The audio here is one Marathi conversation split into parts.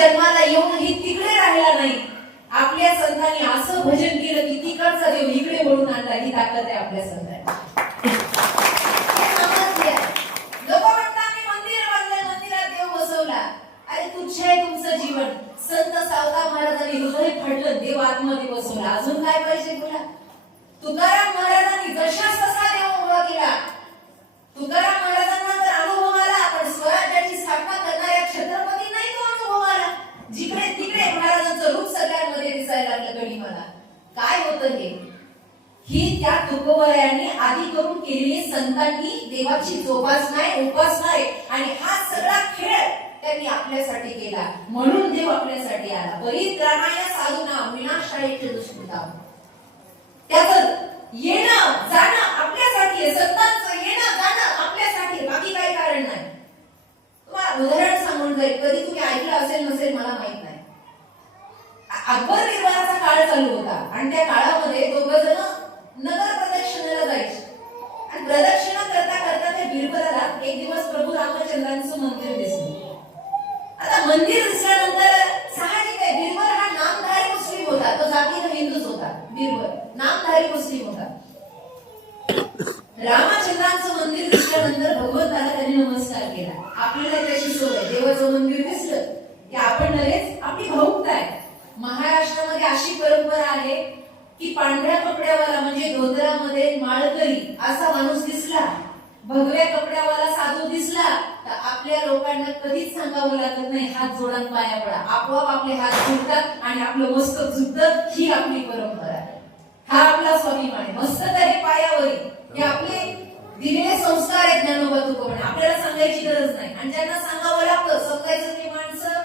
जन्माला येऊनही तिकडे राहिला नाही. आपल्या संतांनी असं भजन केलं की तिकडचा देव इकडे वळून आणला ही ताकद आहे आपल्या संतांनी लोक म्हणतात मी मंदिर बांधलं मंदिरात देव बसवला. अरे तुच्छ आहे तुमचं जीवन. संत सावता महाराजांनी हृदय फाडलं देव आतमध्ये बसवला. अजून काय पाहिजे तुला? तुकाराम महाराजांनी जशास तसा देव उभा केला. तुकाराम महाराजांना जर अनुभव आला पण स्वराज्याची स्थापना करणाऱ्या छत्रपती नाही तो अनुभव आला जिकडे तिकडे महाराजांचं रूप सगळ्यांमध्ये दिसायला लागलं गणी मला काय होतं हे? ही त्या तुकोबरायांनी आधी करून केलेली संतांनी देवाची जोपासना आहे उपासना आहे. आणि हा सगळा खेळ त्यांनी आपल्यासाठी केला. म्हणून देव आपल्यासाठी आला. परित्राणाय साधुना विनाशायचे दुष्कृता त्याच येणं जाणं आपल्यासाठी आहे. संतांचं येणं जाणं आपल्यासाठी आहे. बाकी काही कारण नाही तुम्हाला उदाहरण सांगून जाईल कधी तुम्ही ऐकलं असेल नसेल मला माहीत नाही. अकबर निर्माणाचा काळ चालू होता आणि त्या काळामध्ये दोघ जण नगर प्रदक्षिणेला जायचे. आणि प्रदक्षिणा करता करता त्या बिरबलाला एक दिवस प्रभू रामचंद्रांचं मंदिर दिसलं. आता मंदिर दिसल्यानंतर साहजिक आहे. बिरबल हा नामधारी मुस्लिम होता. तो जातीनं हिंदूच होता बिरबल नामधारी मुस्लिम होता. रामचंद्र नमस्कार केला. आपल्याला त्याची सोय देवाचं मंदिर दिसलं की आपण लगेच आपली भाऊकता आहे. महाराष्ट्रामध्ये अशी परंपरा आहे की पांढऱ्या कपड्यावाला म्हणजे धोतरामध्ये माळकरी असा माणूस दिसला भगव्या कपड्यावाला साधू दिसला तर आपल्या लोकांना कधीच सांगावं लागत नाही हात जोडून पाया पडा. आपोआप आपले हात जुळतात आणि आपलं मस्तक जुळतं ही आपली परंपरा आहे. हा आपला स्वाभिमान आहे. मस्तक आहे पायावरी हे आपले दिलेले संस्कार आहेत ज्ञानोबा तुकोबन आपल्याला सांगायची गरज नाही. आणि ज्यांना सांगावं लागतं समजायचं ते माणसं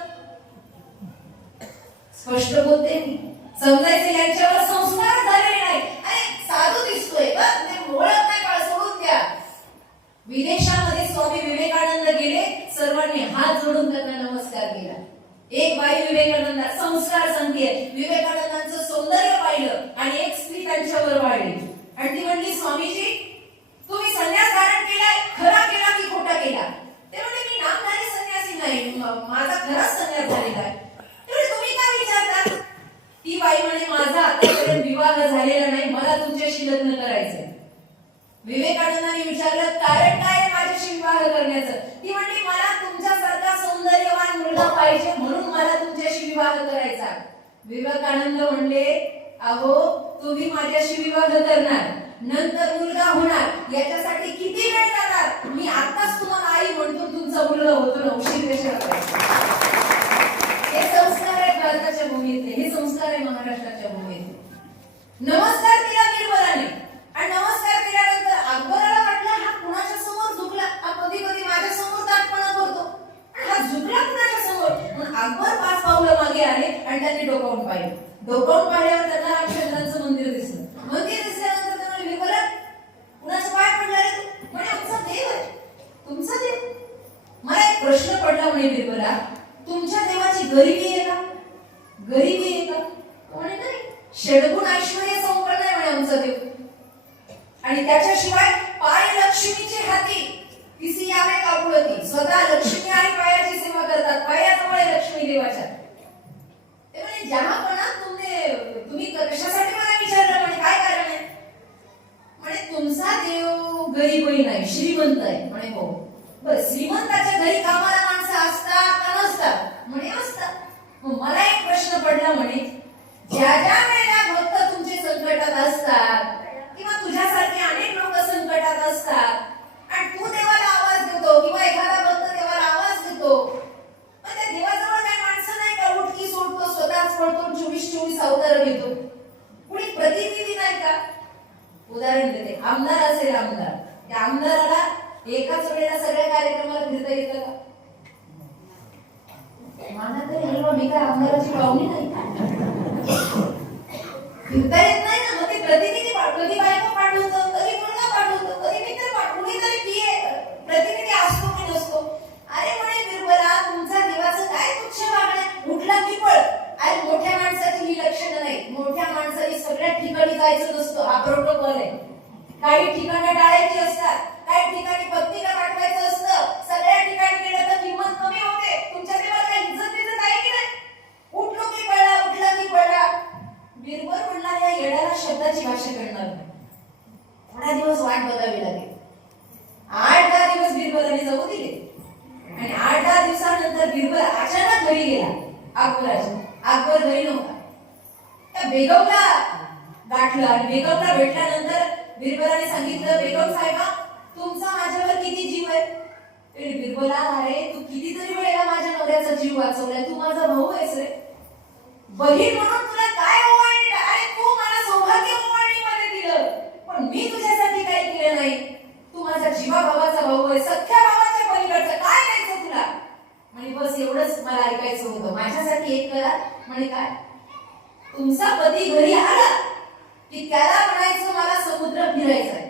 स्पष्ट बोलते मी. समजायचं यांच्यावर संस्कार झालेले नाही. अरे साधू दिसतोय. बघ ओळख नाही काळ सोडून द्या. विदेशामध्ये स्वामी विवेकानंद गेले सर्वांनी हात जोडून त्यांना नमस्कार केला. एक बाई विवेकानंद संस्कार सांगते विवेकानंदांचं सौंदर्य पाहिलं आणि एक स्त्री त्यांच्यावर वाढली. आणि ती म्हणली स्वामीजी संन्यास धारण केलाय खरा केला की खोटा केला. ते म्हणजे मी नामधारी संन्यासी नाही माझा खराच संन्यास झालेला आहे. म्हणे, तुम्ही काय विचारता? ती बाई म्हणे माझा आतापर्यंत विवाह झालेला नाही मला तुमच्याशी लग्न करायचंय. विवेकानंदाने विचारलं कारण काय माझ्याशी विवाह करण्याचं? ती म्हणली मला तुमच्यासारखा सौंदर्यवान मुलगा पाहिजे म्हणून मला तुमच्याशी विवाह करायचा विवेकानंद म्हणले अहो तुम्ही माझ्याशी विवाह करणार. नंतर मुलगा होणार याच्यासाठी किती वेळ जातात मी आताच तुम्हाला आई म्हणतो तुमचा मुलगा होतो ना उशीर हे संस्कार आहे भारताच्या भूमीतले हे संस्कार आहे महाराष्ट्राच्या भूमीतले. नमस्कार केला निर्मलाने आणि नमस्कार केल्यानंतर अकबराला वाटलं हा कुणाच्या समोर झुकला? हा कधी कधी माझ्यासमोर दाटपणा करतो. हा झुकला कुणाच्या समोर? म्हणून अकबर पाच पावलं मागे आले आणि त्यांनी डोकावून पाहिलं. डोकावून पाहिल्यावर त्यांना रामचंद्रांचं मंदिर दिसल्यानंतर ते म्हणे बिरबला कुणाचं पाय पडला रे तू म्हणे आमचा देव आहे तुमचा देव मला एक प्रश्न पडला म्हणे बिरबला तुमच्या देवाची गरिबी आहे का गरिबी आहे का तो म्हणे नाही षडगुण ऐश्वर्य संपन्न आहे म्हणे आमचा देव आणि त्याच्याशिवाय पाय लक्ष्मीचे हाती तिसी यावे कापुळती स्वतः लक्ष्मी आणि पायाची सेवा करतात पायाजवळ आहे लक्ष्मी देवाच्या ते म्हणे जहापणा तुमने तुम्ही कशासाठी मला विचारलं म्हणे काय कारण आहे म्हणे तुमचा देव गरीबही नाही श्रीमंत आहे. म्हणे हो. बर श्रीमंताच्या घरी कामाला माणसं असतात का नसतात? म्हणे असतात. मला एक प्रश्न पडला म्हणे ज्या ज्या वेळेला भक्त तुमचे संकटात असतात किंवा तुझ्यासारखे अनेक लोक संकटात असतात आणि तू देवाला आवाज देतो किंवा एखादा भक्त देवाला आवाज देतो पण त्या देवाजवळ काही माणसं नाही का? उठकी सोडतो स्वतःच पडतो चोवीस चोवीस अवतार घेतो. कुणी प्रतिनिधी नाही का? उदाहरण देते. आमदार असेल आमदार. त्या आमदाराला एकाच वेळेला सगळ्या कार्यक्रमाला फिरता येतं का? मला तरी हलवा मी काय आमदाराची पाहुणी नाही. फिरता येत नाही ना मग ते प्रतिनिधी पाठ- कधी बायको पाठवतो कधी मुलगा पाठवतो कधी मित्र पाठवतो कुणीतरी PA, प्रतिनिधी असतो की नसतो? अरे म्हणे बिरबला तुमचा देवाचं काय तुच्छ वागणं उठला की पळ. अरे मोठ्या माणसाची ही लक्षणं नाही मोठ्या माणसाने सगळ्या ठिकाणी जायचं नसतं. हा प्रोटोकॉल आहे. काही ठिकाणी टाळायची असतात काही ठिकाणी पत्नीला पाठवायचं असतं. सगळ्या ठिकाणी गेलं तर किंमत कमी होते. तुमच्याकडे मला इज्जत तिथं आहे की नाही? उठलो की पळला उठला की पळला बिरबर म्हणला या येणाऱ्या शब्दाची भाषा करणार थोडा दिवस वाट बघावी लागेल. आठ दहा दिवस बिरबलाने जाऊ दिले. आणि आठ दहा दिवसानंतर बिरबल अचानक घरी गेला. अकबराच्या अकबर घरी नव्हता. त्या बेगमला गाठलं आणि बेगमला भेटल्यानंतर बिरबलाने सांगितलं बेगम साहेबा तुमचा माझ्यावर किती जीव आहे? बिरबला अरे तू कितीतरी वेळेला माझ्या नवऱ्याचा जीव वाचवलाय तू माझा भाऊ आहेस रे. बहीण म्हणून तुला काय ओवाळणी अरे तू मला सौभाग्य ओवाळणीमध्ये दिलं. पण मी तुझ्यासाठी काही केलं नाही. तू माझा जीवा भावाचा भाऊ आहे सख्या भावाच्या पलीकडचं काय द्यायचं तुला? म्हणे बस एवढंच मला ऐकायचं होतं. माझ्यासाठी एक करा. म्हणे काय? तुमचा पती घरी आला की त्याला समुद्र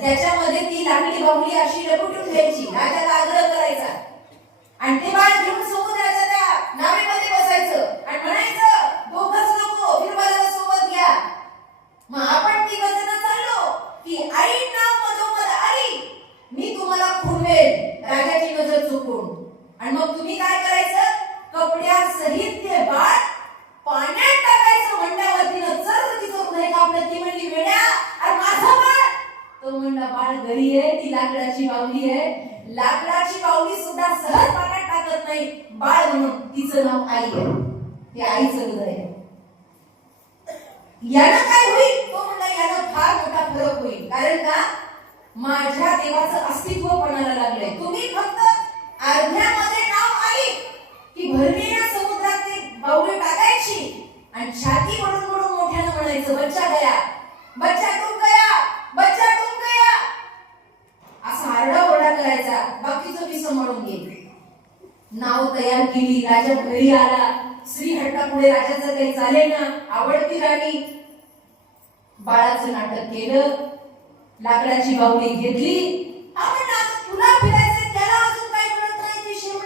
त्याच्यामध्ये ती लाकडी बाहुली अशी लपटून घ्यायची. राजाला आग्रह करायचा. आणि ते बाळ घेऊन समुद्राच्या त्या नावेमध्ये बसायचं. आणि म्हणायचं दोघच नको बिरबलाला सोबत घ्या. मग आपण ती वचनं चाललो की आई नाव मधोमध आली मी तुम्हाला खुणवेल राजाची नजर चुकून. आणि मग तुम्ही काय करायचं? कपड्या सहित ते बाळ पाण्यात टाकायचं म्हणल्यावर तिनं चर तिचं हृदय कापलं ती म्हणली वेड्या अरे माझं बाळ तो म्हणला बाळ घरी आहे ती लाकडाची बावली आहे. लाकडाची बावली सुद्धा सहज पाण्यात टाकत नाही. बाळ म्हणून तिचं नाव आई आहे. ते आईचं हृदय आहे. यानं काय होईल? तो म्हणला यानं फार मोठा फरक होईल. कारण का? माझ्या देवाचं अस्तित्व पणाला लागलंय. तुम्ही फक्त अर्ध्यामध्ये नाव आई की भरलेल्या समुद्रात ते बावली टाकायची. आणि छाती म्हणून म्हणून मोठ्यानं म्हणायचं बच्चा गया बच्चा तू गया बच्चा असा आरडाओरडा करायचा. बाकीचं मी सांभाळून घेईल नाव तयार केली. राजा घरी आला. श्री हट्टापुढे राजाचं काही चाले ना? आवडती राणी. बाळाचं नाटक केलं. लाकडाची बाहुली घेतली. आपण ना तुला फिरायचं त्याला अजून काही म्हणत नाही ते शेवड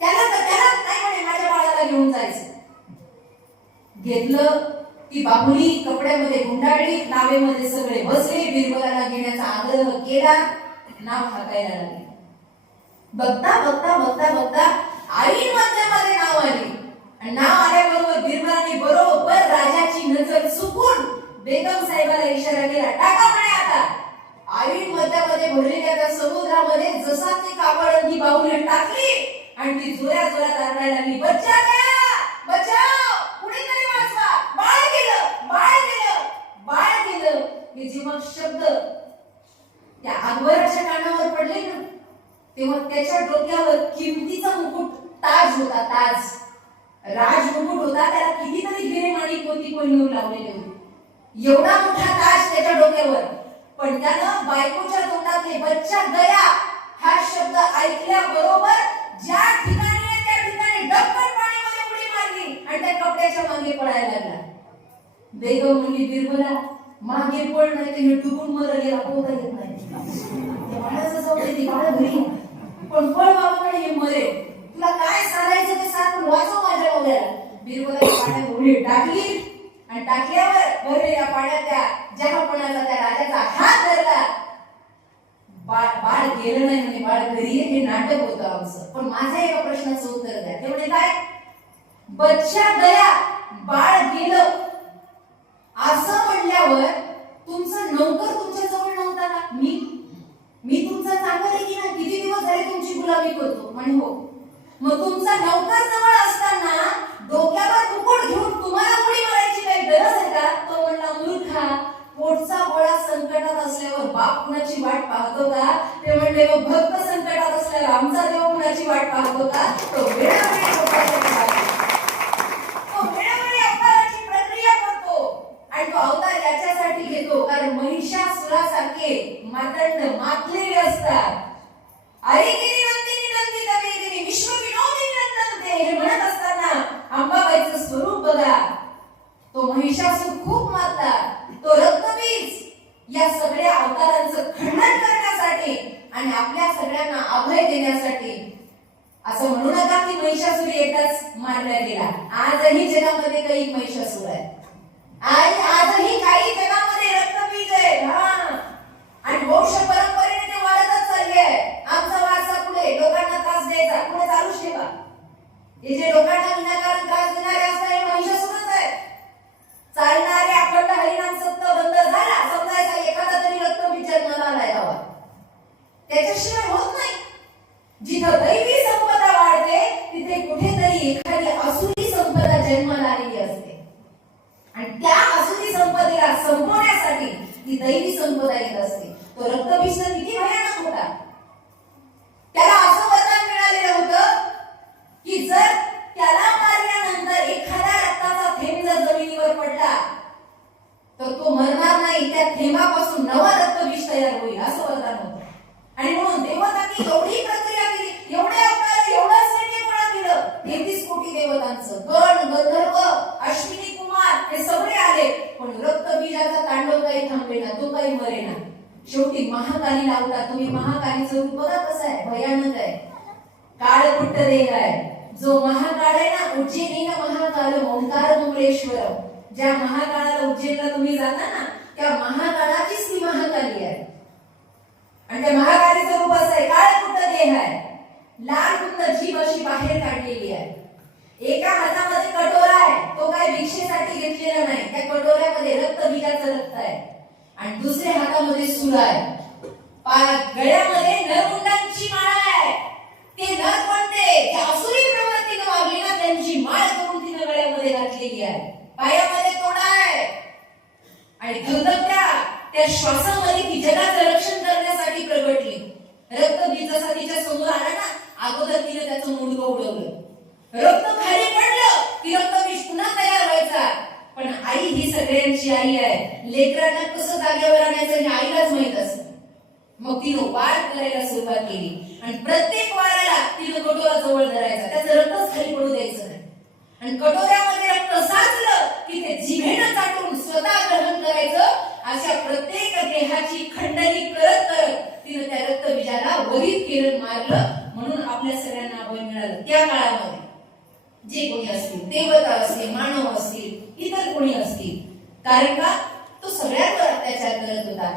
त्याला त्याला काय म्हणे माझ्या बाळाला घेऊन जायचं. घेतलं. ती बाहुली कपड्यामध्ये गुंडाळली नावेमध्ये सगळे बसले बिरबलाला घेण्याचा आग्रह केला नाव हाकायला लागले. बघता बघता बघता बघता आई मध्यामध्ये नाव आले. आणि नाव आल्याबरोबर बिरबलाने बरोबर राजाची नजर चुकून बेगम साहेबाला इशारा केला टाका म्हणे आता. आई मध्यामध्ये भरलेल्या त्या समुद्रामध्ये जसा ते कापड ती बाहुली टाकली आणि ती जोऱ्या जोरात आरडायला लागली बच्चा गया बचाव कुणीतरी वाचवा बाळ गेलं बाळ गेलं बाळ गेलं हे जेव्हा शब्द त्या अकबराच्या कानावर पडले ना तेव्हा त्याच्या डोक्यावर किमतीचा मुकुट ताज होता ताज राज मुकुट होता त्याला कितीतरी हिरे माणिक मोती कोहिनूर लावलेले होते एवढा मोठा ताज त्याच्या डोक्यावर पण त्यानं बायकोच्या तोंडातले बच्चा गया हा शब्द ऐकल्याबरोबर ज्या ठिकाणी आहे त्या ठिकाणी डबकन पाण्यामध्ये उडी मारली आणि त्या कपड्याच्या मागे पळायला लागला बेगम म्हणली बिरबला मागे पळ नाही ते डुबून मरल याला पोहता येत नाही त्या बाळाचं घरी पण पळ बाबा म्हणे हे मरे. तुला काय सांगायचं ते सांग पण वाचव माझ्या वगैरे बिरबला पाण्यात उडी टाकली आणि टाकल्यावर भरलेल्या पाण्यात त्या जहापणाचा त्या राजाचा हात धरला. बाळ बाळ गेलं नाही म्हणजे बाळ घरी हे नाटक होतं आमचं. पण माझ्या एका प्रश्नाचं उत्तर द्या. ते म्हणे काय? बच्चा गया बाळ गेलं. असं म्हणल्यावर तुमचा नोकर तुमच्या जवळ नव्हता ना? मी मी तुमचा चांगला आहे की ना किती दिवस झाले तुमची गुलामी करतो? म्हणे हो. मग तुमचा नौकर जवळ असताना डोक्यावर मुकुट घेऊन तुम्हाला उडी मारायची काही गरज आहे का? तो म्हणला मूर्खा पोटचा गोळा संकटात असल्यावर बाप कुणाची वाट पाहतो का ते म्हणले "व भक्त संकटात असल्यावर आमचा देव कुणाची वाट पाहतो का तो वेळोवेळी लोकांसाठी वाट तो वेळोवेळी अवताराची प्रक्रिया करतो आणि तो अवतार याच्यासाठी घेतो कारण महिषासुरासारखे मातंड मातलेले असतात अरिगिरी नंदिनी नंदित वेदिनी विश्व विनोदिनी नंदनते हे म्हणत असताना अंबाबाईचं स्वरूप बघा तो महिषासूर खूप मारला तो अवतारांचं खंडन करण्यासाठी आणि आपल्या सगळ्यांना अभय देण्यासाठी असं म्हणू नका की महिषासूर एकदाच मारला गेला. आजही जगामध्ये काही महिषासूर आहे आज आजही काही जगामध्ये रक्तबीज आहे हा. आणि वंश परंपरेने ते वाढतच चालले आहे. आमचा वारसा पुढे लोकांना त्रास द्यायचा. पुढे चालूच ठेवा. हे जे लोकांना विनाकारण त्रास देणारे असतात हे महिषासूरच आहे चालणारे अखंड हरिनाम सत्त बंद झाला समजायचा एखादा तरी रक्तबीज जन्माला आलाय गावात त्याच्याशिवाय होत नाही. जिथं दैवी संपदा वाढते तिथे कुठेतरी एखादी असुरी संपदा जन्माला आलेली असते. आणि त्या असुरी संपदेला संपवण्यासाठी ती दैवी संपदा येत असते. तो रक्तबीज किती भयानक होता. त्याला असं वरदान मिळालेलं होतं की जर त्याला मारल्यानंतर एखादा रक्ताचा थेंब जर जमिनीवर पडला तर तो मरणार नाही. त्या थेंबापासून नवा रक्तभिष तयार होईल असं वरदान होतं आणि म्हणून देवतांनी एवढी प्रक्रिया केली एवढे अवतार एवढं सैन्य गोळा केलं तेहतीस कोटी देवतांचं गण गंधर्व अश्विनी कुमार हे सगळे आले पण रक्तबीजाचा तांडव काही थांबले ना तो काही मरेना शेवटी महाकाली लावला तुम्ही महाकालीचं रूप बघा कसं आहे भयानक आहे. काळकुट्ट देह आहे. जो महाकाळ आहे ना उज्जैनीन महाकाल ओंकार मुंबळेश्वर ज्या महाकाळाला उज्जैनला तुम्ही जाता ना त्या महाकाळाचीच ती महाकाली आहे. आणि त्या महाकालीचं रूप असं आहे काळकुट्ट देह आहे. लाल कुंद जीव अशी बाहेर काढलेली आहे. एका हातामध्ये कटोरा आहे तो काय भिक्षेसाठी घेतलेला नाही. त्या कटोऱ्यामध्ये रक्त बीजाचं रक्त आहे. आणि दुसऱ्या हातामध्ये सुरा आहे. गळ्यामध्ये नरमुंडांची माळ आहे. ते नर कोणते? जे असुरी प्रवृत्तीनं वागले ना त्यांची माळ करून तिनं गळ्यामध्ये घातलेली आहे. पायामध्ये तोडा आहे. आणि धगधगत्या त्या श्वासामध्ये ती जगाचं रक्षण करण्यासाठी प्रगटली रक्तबीज जसा तिच्या समोर आला ना अगोदर तिने त्याचं मुंडकं उडवलं रक्त खाली पडलं की रक्तबीज पुन्हा तयार व्हायचा पण आई ही सगळ्यांची आई आहे लेकरांना कसं जागेवर आणायचं हे आईलाच माहीत असतं मग तिनं वाढ करायला सुरुवात केली आणि प्रत्येक वाराला तिनं कटोरा जवळ धरायचा त्याचं रक्तच खाली पडू द्यायचं नाही आणि कटोऱ्यामध्ये रक्त साचलं की ते जिभेनं चाटून स्वतः ग्रहण करायचं अशा प्रत्येक देहाची खंडणी करत करत तिनं त्या रक्तबीजाला वरीत केलं मारलं म्हणून आपल्या सगळ्यांना अभय मिळालं त्या काळामध्ये जे कोणी असतील देवता असतील मानव असतील इतर कोणी असतील कारण का? तो सगळ्यांवर अत्याचार करत होता.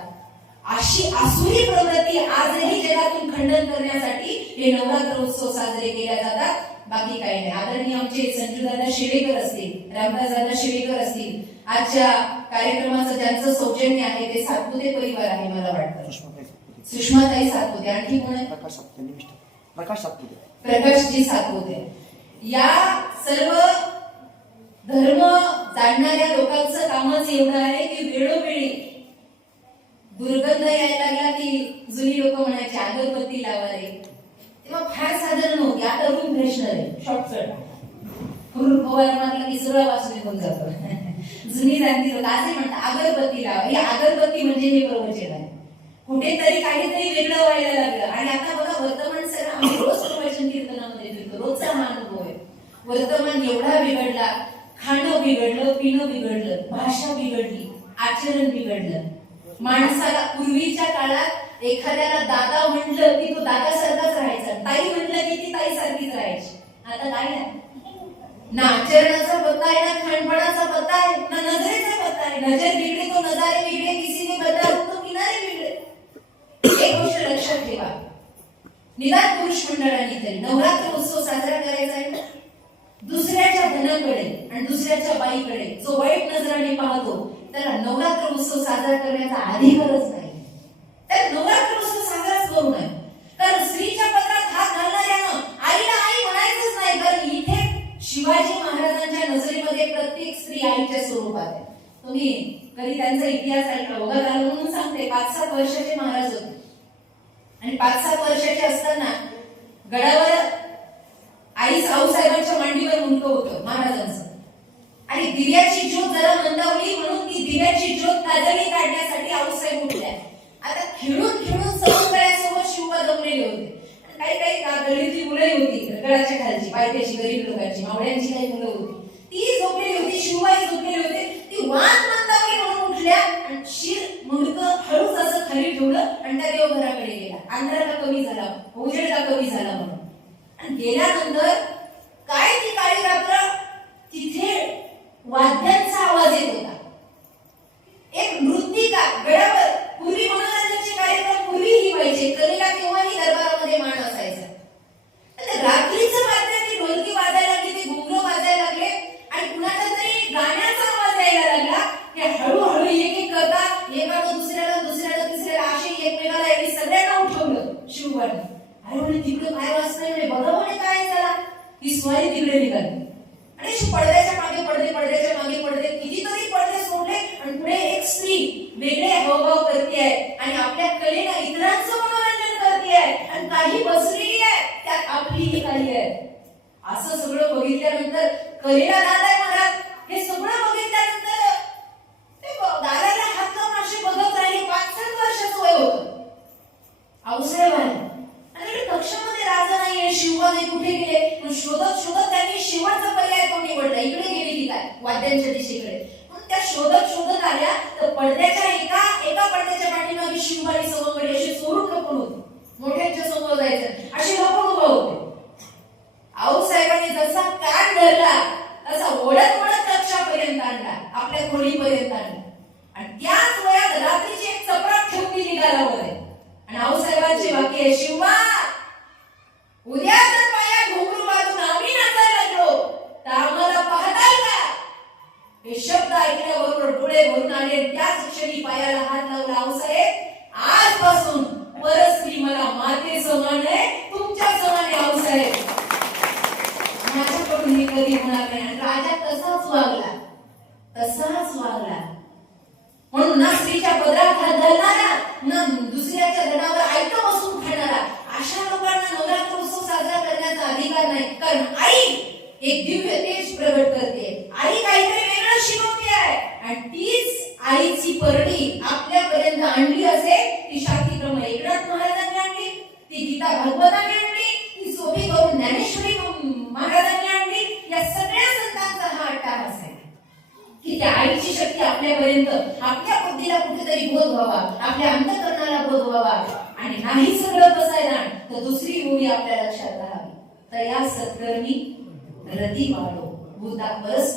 अशी आसुरी प्रवृत्ती आजही जगातून खंडन करण्यासाठी हे नवरात्र उत्सव साजरे केले जातात. बाकी काही नाही. आदरणीय आमचे संजूदादा शिवेकर असतील रामदासदादा शिवेकर असतील आजच्या कार्यक्रमाचं ज्यांचं सौजन्य आहे ते सातपुते परिवार आहे मला वाटतं. सुषमाताई सातपुते. आणखी कोण आहे? प्रकाश सातपुते. प्रकाशजी सातपुते. या सर्व धर्म जाणणाऱ्या लोकांचं कामच एवढं आहे की वेळोवेळी दुर्गंध यायला लागला की जुनी लोक म्हणायची अगरबत्ती लावा रे. तेव्हा फार साधारण नव्हती. आता रूम फ्रेशनर आहे. शॉर्टकट फुल फवारा मारला की सगळं वाचून निघून जातो. जुनी जाणती लोक असे म्हणतात अगरबत्ती लावा. ही अगरबत्ती म्हणजे हे प्रवचन आहे. कुठेतरी काहीतरी वेगळं व्हायला लागलं. आणि आता बघा वर्तमान सर आम्ही रोज प्रवचन कीर्तनामध्ये फिरतो. रोजचा अनुभव आहे. वर्तमान एवढा बिघडला खाणं बिघडलं पिणं बिघडलं भाषा बिघडली आचरण बिघडलं. माणसाला पूर्वीच्या काळात एखाद्याला दादा म्हटलं की तो दादा सारखाच राहायचा. ताई म्हटलं की ती ताई सारखीच राहायची. आता काय नाही ना आचरणाचा पत्ता आहे ना खानपणाचा पत्ता आहे ना नजरेचा पत्ता आहे. नजर बिगडे तो नजारे बिगडे किसी ने बदला तो किनारे बिगडे एक गोष्ट लक्षात ठेवा. निदान पुरुष मंडळाने तरी नवरात्र उत्सव साजरा करायचा आहे दुसऱ्याच्या धनाकडे आणि दुसऱ्याच्या बाईकडे जो वाईट नजराने पाहतो त्याला नवरात्र उत्सव साजरा करण्याचा अधिकारच नाही. तर नवरात्र उत्सव साजराच करू नये. कारण स्त्रीच्या पत्रात हात घालणाऱ्यानं आईला आई म्हणायचंच नाही कारण इथे शिवाजी महाराजांच्या नजरेमध्ये प्रत्येक स्त्री आईच्या स्वरूपात आहे. तुम्ही कधी त्यांचा इतिहास ऐकला बघा झालं म्हणून सांगते पाच सात वर्षाचे महाराज होते. आणि पाच सात वर्षाचे असताना गडावर आई आऊसाहेबांच्या मांडीवर मुंडक होतं महाराजांचं. आणि दिव्याची ज्योत जरा मंदावली म्हणून ती दिव्याची ज्योत काजळी काढण्यासाठी आऊसाहेब उठल्या आता खेळून खेळून समुद्रासमोर शिवबा जमलेले होते. काही काही गळीतली मुलंही होती गळाच्या खालची पायथ्याची गरीब लोकांची मावळ्यांची काही मुलं होती. ती झोपलेली होती शिवबाई झोपलेली होते. ती वाद मंदावली म्हणून उठल्या आणि शिर मुंडक हळूच असं खरी ठेवलं आणि त्या देवघराकडे गेला. अंधाराला कमी झाला उजेडला कमी झाला म्हणून. गेल्यानंतर काय ती काळी रात्र तिथे वाद्यांचा आवाज येत होता. एक नृत्तिका वेळावर पूर्वी मनोरंजनाचे कार्यक्रम पूर्वी ही व्हायचे. कलेला महाराजांना आणली असेल ती शांतीक्रम एकनाथ महाराजांनी आणली ती गीता भागवतांनी आणली ती सोपी करून ज्ञानेश्वरी महाराजांनी आणली या सगळ्या संतांचा हा अट्टाहास आहे. की त्या आईची शक्ती आपल्यापर्यंत आपल्या बुद्धीला कुठेतरी बोध व्हावा आपल्या अंतकरणाला बोध व्हावा आणि नाही सगळं बसायला तर दुसरी गोळी आपल्या लक्षात राहावी. तर या सत्कर्मी रती वाढो बुद्धा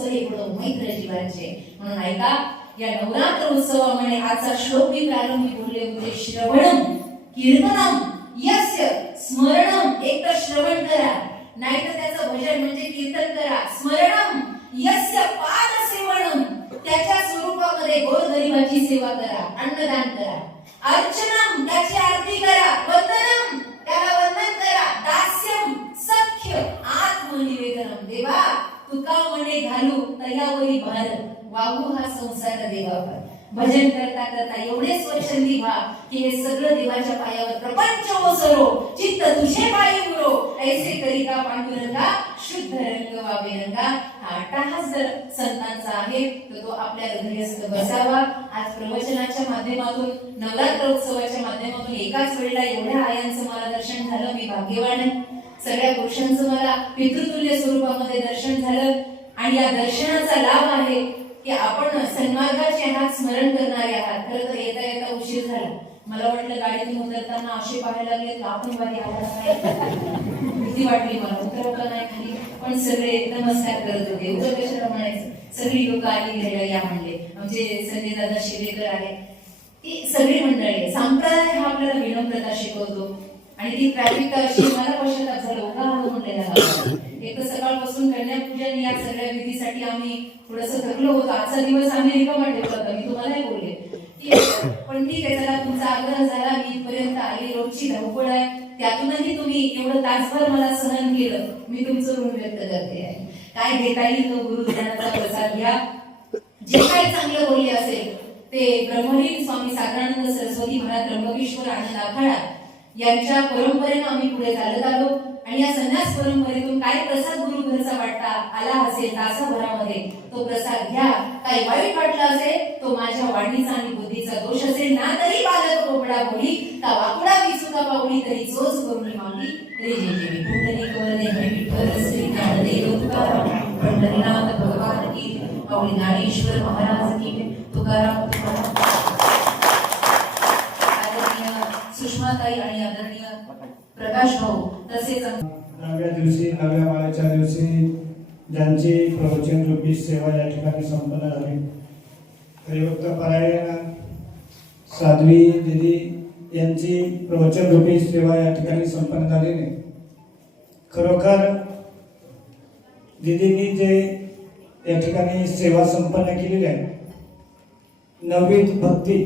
हे गुण मैत्र जीवांचे म्हणून ऐका या नवरात्र उत्सवामुळे आजचा श्लोक मी प्रारंभी बोलले होते. श्रवणम कीर्तनम यस्य स्मरणम. एक तर श्रवण करा नाही तर त्याचं भजन म्हणजे कीर्तन करा. स्मरणम यस्य पाद सेवनम त्याच्या स्वरूपामध्ये गोरगरिबाची सेवा करा अन्नदान करा अर्चनम त्याची आरती करा वंदनम त्याला वंदन करा दास्यम सख्य आत्मनिवेदनम देवा तुका मने घालू तयावरी भार वाहू हा संसार देवावर भजन करता करता एवढे स्वच्छंदी व्हा की हे सगळं देवाच्या पायावर प्रपंच ओसरो चित्त तुझे पाय उरो. ऐसे करिता पांडुरंगा शुद्ध रंग वावे रंगा. हा अट्टाहास जर संतांचा आहे तर तो आपल्या हृदयस्थ बसावा. आज प्रवचनाच्या माध्यमातून नवरात्र उत्सवाच्या माध्यमातून एकाच वेळेला एवढ्या आयांचं मला दर्शन झालं मी भाग्यवान आहे. सगळ्या गोष्टींचं मला पितृतुल्य स्वरूपामध्ये दर्शन झालं. आणि या दर्शनाचा लाभ आहे. की आपण सन्मार्गाचे आहात स्मरण करणारे आहात. खरं तर येता येता उशीर झाला. मला वाटलं गाडीतून उतरताना असे पाहायला लागले तर आपण वारी आला भीती वाटली मला. उतरवता नाही खाली. पण सगळे नमस्कार करत होते. उतर कशाला म्हणायचं? सगळी लोक आली घ्यायला या म्हणले. आमचे संजय दादा शिवेकर आहे ती सगळी मंडळी. संप्रदाय हा आपल्याला विनम्रता शिकवतो. आणि ती ट्रॅफिक अशी मला पश्चाताप झालं. उभा म्हणलेला एक तर सकाळपासून कन्यापूजन या सगळ्या विधीसाठी आम्ही थोडस थकलो होतो. आजचा दिवस आम्ही रिकामा ठेवला होता मी तुम्हालाही बोलले. पण ठीक आहे चला तुमचा आग्रह झाला. मी इथपर्यंत आली. रोजची धावपळ आहे. त्यातूनही तुम्ही एवढं तासभर मला सहन केलं. मी तुमचं ऋण व्यक्त करते. आहे काय घेता येईल तो गुरुज्ञानाचा प्रसाद घ्या. जे काही चांगलं बोलले असेल ते ब्रह्मलीन स्वामी सागरानंद सरस्वती महाराज त्र्यंबकेश्वर आणि आखाडा यांच्या परंपरेनं आम्ही पुढे चालत आलो. आणि या संन्यास परंपरेतून काय प्रसाद गुरु वाटता आला असेल तासाभरामध्ये तो प्रसाद घ्या. काही वाईट वाटला असेल तो माझ्या वाणीचा आणि बुद्धीचा दोष असेल. ना तरी बालक कोपडा बोली का वाकडा वाकुडा विचुका पावली तरी चोच करून मागली. रे जे जे विपुंडली कवरणे हे विठ्ठल श्री ज्ञानदेव तुकाराम पंढरीनाथ भगवान की पावली ज्ञानेश्वर महाराज की. तुकाराम तुकाराम आदरणीय सुषमाताई आणि आदरणीय नव्या हो, तसेच दिवशी नव्या माळ्याच्या दिवशी ज्यांची प्रवचन रूपी सेवा या ठिकाणी संपन्न झाली. हरिभक्त परायण साध्वी दिदी यांची प्रवचन रूपी सेवा या ठिकाणी संपन्न झाली नाही. खरोखर दिदींनी जे या ठिकाणी सेवा संपन्न केलेली आहे नवीन भक्ती